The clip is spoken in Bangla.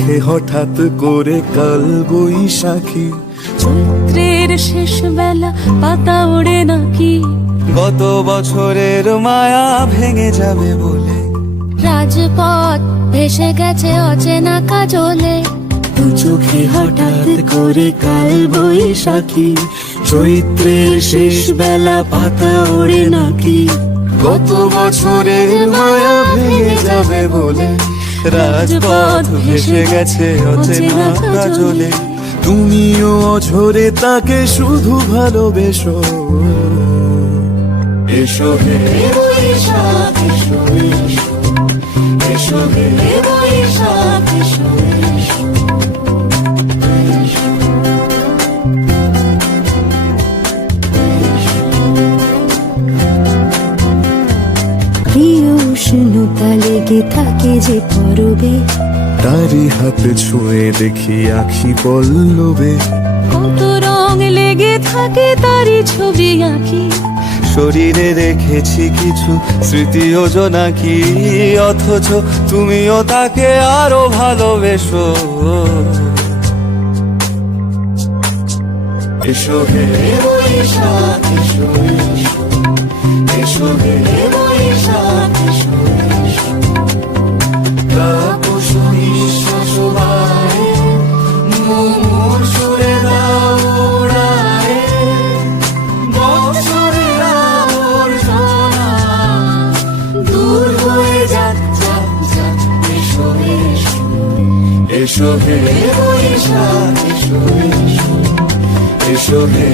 চোখে হঠাৎ করে কাল বৈশাখী, চৈত্রের শেষ বেলা পাতা ওড়ে নাকি, গত বছরের মায়া ভেঙে যাবে বলে, রাজপথ ভেসে গেছে অচেনা কাজলে, দু চোখে হঠাৎ করে কাল বৈশাখী, চৈত্রের শেষ বেলা পাতা ওড়ে নাকি, গত বছরের মায়া ভেঙে যাবে বলে, রাজপথ ভেসে গেছে অচেনা কাজলে। তুমিও অঝরে তাকে শুধু ভালোবেসো, এসো হে বৈশাখ এসো, এসো হে বৈশাখ এসো। প্রিয় উষ্ণতা লেগে থাকে যে পরবে, তারি হাতে ছুঁয়ে দেখি আখি পল্লবে, কত রং লেগে থাকে তারই ছবি আঁকি, শরীরে রেখেছি কিছু স্মৃতি ও জোনাকি, অথচ তুমিও তাকে আরো ভালোবেসো, এসো হে বৈশাখ এসো, এসো হে বৈশাখ এসো। তাপস নিঃশ্বাস বাড়ে, মুমুর সুরে দাও উড়ায়ে, বৎসরের আবর্জনা দূর হয়ে যাক যাক যাক, এসো এসো, এসো হে বৈশাখ এসো, এসো হে